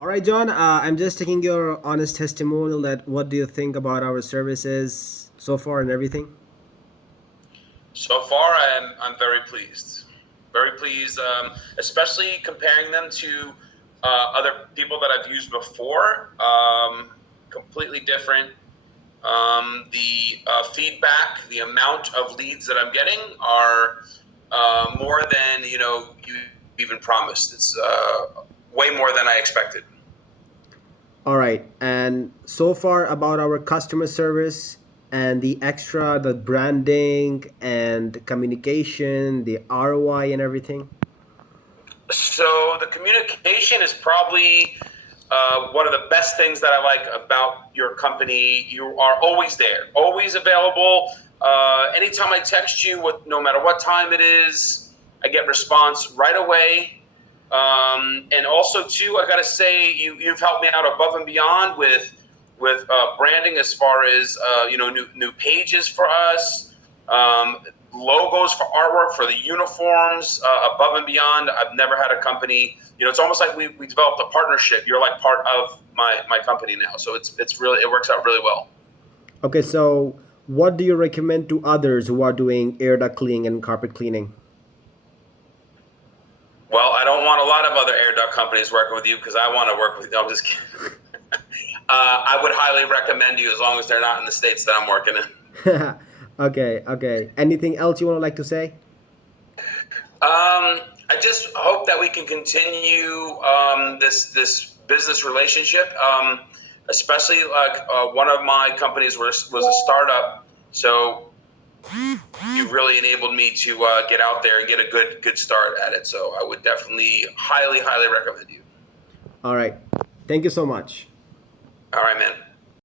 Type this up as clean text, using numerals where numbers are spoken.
All right, John, I'm just taking your honest testimonial that what do you think about our services so far and everything? So far, I'm very pleased. Very pleased, especially comparing them to other people that I've used before. Completely different. The feedback, the amount of leads that I'm getting are more than you even promised. It's way more than I expected. All right, and so far about our customer service and the extra, the branding and communication, the ROI and everything. So the communication is probably one of the best things that I like about your company. You are always there, always available. Anytime I text you, no matter what time it is, I get response right away. And also, too, I got to say, you've helped me out above and beyond with branding as far as new pages for us, logos for artwork for the uniforms, above and beyond. I've never had a company. It's almost like we developed a partnership. You're like part of my company now, so it's really, it works out really well. Okay, so what do you recommend to others who are doing air duct cleaning and carpet cleaning? Well, I don't want a lot of other air duct companies working with you because I want to work with you. I'm just kidding. I would highly recommend you as long as they're not in the states that I'm working in. Okay, okay. Anything else you want to like to say? I just hope that we can continue this business relationship, especially like one of my companies was a startup, so you've really enabled me to get out there and get a good start at it. So I would definitely highly recommend you. All right. Thank you so much.